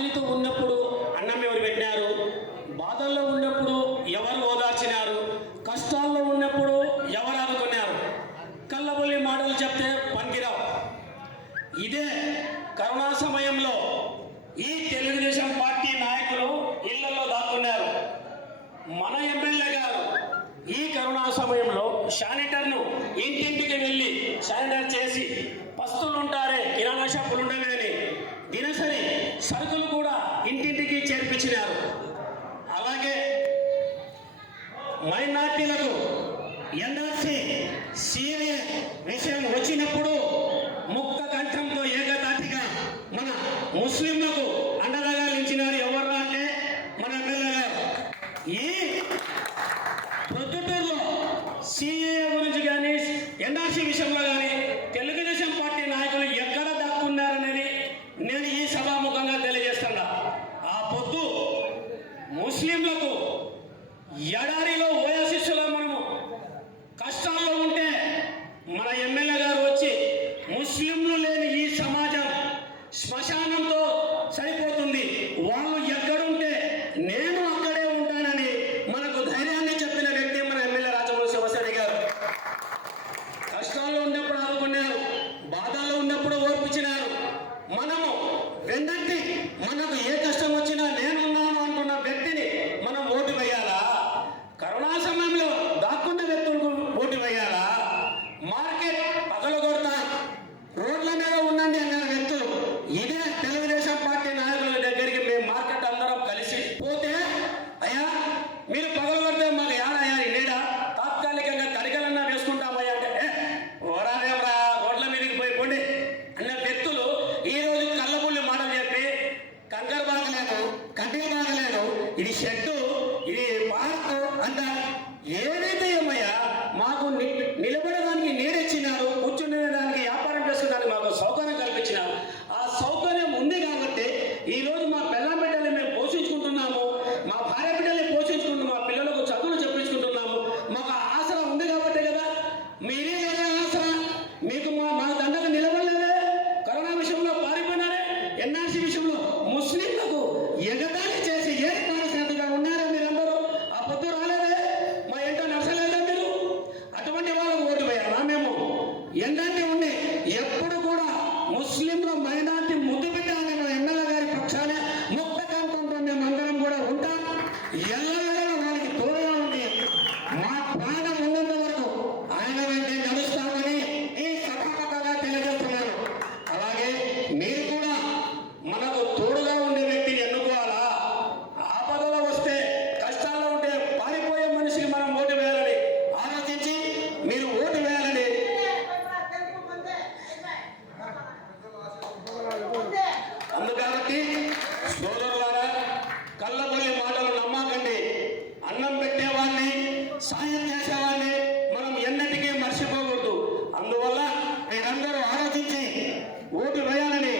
ఆకలితో ఉన్నప్పుడు అన్నం ఎవరు పెట్టినారు? బాధల్లో ఉన్నప్పుడు ఎవరు ఓదార్చినారు? కష్టాల్లో ఉన్నప్పుడు ఎవరు ఆదుకున్నారు కళ్ళబొల్లి మాటలు చెప్తే పనికిరావు. ఇదే కరోనా సమయంలో ఈ తెలుగుదేశం పార్టీ నాయకులు ఇళ్ళలో దాక్కున్నారు. మన ఎమ్మెల్యే గారు ఈ కరోనా సమయంలో శానిటర్ను ఇంటింటికి వెళ్ళి శానిటైజ్ చేసి పస్తులు ఉంటారే కిరాణా షాపులు ఉండవే మైనార్టీలకు ఎన్ఆర్సీ సీఏ విషయం వచ్చినప్పుడు ముక్త కంఠంతో ఏకతాటిగా మన ముస్లింలకు అండగా నిలిచినారు ఎవరు అంటే మన ఎమ్మెల్యే ఈ ప్రొద్దుటూరులో సీఏ గురించి కానీ ఎన్ఆర్సీ విషయంలో కానీ తెలుగుదేశం పార్టీ నాయకులు ఎక్కడ దక్కున్నారనేది నేను ఈ సభాముఖంగా తెలియజేస్తున్నా. ఆ పొద్దు ముస్లింలకు ఎడారిలో ఓయాసిస్సులో మనము కష్టాల్లో ఉంటే మన ఎమ్మెల్యే గారు వచ్చి ముస్లింలు లేని ఈ సమాజం శ్మశానంతో సరిపోతుంది. వాళ్ళు ఎక్కడుంటే నేను అక్కడే ఉంటానని మనకు ధైర్యాన్ని చెప్పిన వ్యక్తి మన ఎమ్మెల్యే రాజమౌళి శివసేన గారు కష్టాల్లో ఉన్నప్పుడు ఆదుకున్నారు బాధల్లో ఉన్నప్పుడు ఓర్పించినారు మనము వెంటనే మనకు ఏ కష్టం వచ్చినా నేనున్నాను అంటున్న వ్యక్తిని మనం ఓటు వేయాలా కరోనా సమయంలో దాక్కున్న వ్యక్తులకు ఓటు వేయాలా మార్కెట్ పగలగొడతా రోడ్ల మీద ఉండండి అన్న వ్యక్తులు ఇదే తెలుగుదేశం పార్టీ నాయకుల దగ్గరికి మేము మార్కెట్ అందరం కలిసి పోతే అయ్యా మీరు పగలగొడితే మాకు ఏడయ్యా నీడ తాత్కాలికంగా కరికలన్నా వేసుకుంటామయ్యా అంటే "ఏ, ఓరాదేవరా రోడ్ల మీదకి పోయి పోండి అన్న వ్యక్తులు ఈ రోజు కళ్ళబుల్లి మాటలు చెప్పి కంకర బాగలేదు కడ్డీ ఈ షెడ్డు ఇది పార్క్ అంత ఏదైతే ఏమయ్యా మాకు నిలబడడానికి నీడిచ్చినారు కూర్చునే దానికి వ్యాపారం చేసుకోవడానికి మాకు సౌకర్యం కల్పించినారు. ఆ సౌకర్యం ఉంది కాబట్టి ఈ ఎన్ఆర్సీ విషయంలో ముస్లింలకు ఎగదారి చేసి ఏ కారసాధగా ఉన్నారా మీరందరూ ఆ పొద్దు రాలేదే? మా ఎంట నడసలేదా మీరు? అటువంటి వాళ్ళకు ఓటు వేయాలా మేము? ఏంటంటే ఉండి ఎప్పుడు కూడా ముస్లింలు మైనార్టీ ముద్దు పెట్టాలన్న ఎమ్మెల్యే గారి పక్షానే ముక్త కాంతంతో మేము అందరం కూడా ఉంటాం. ఎలా ఎన్నటికీ మర్చిపోకూడదు. అందువల్ల మీరందరూ ఆలోచించి ఓటు వేయాలని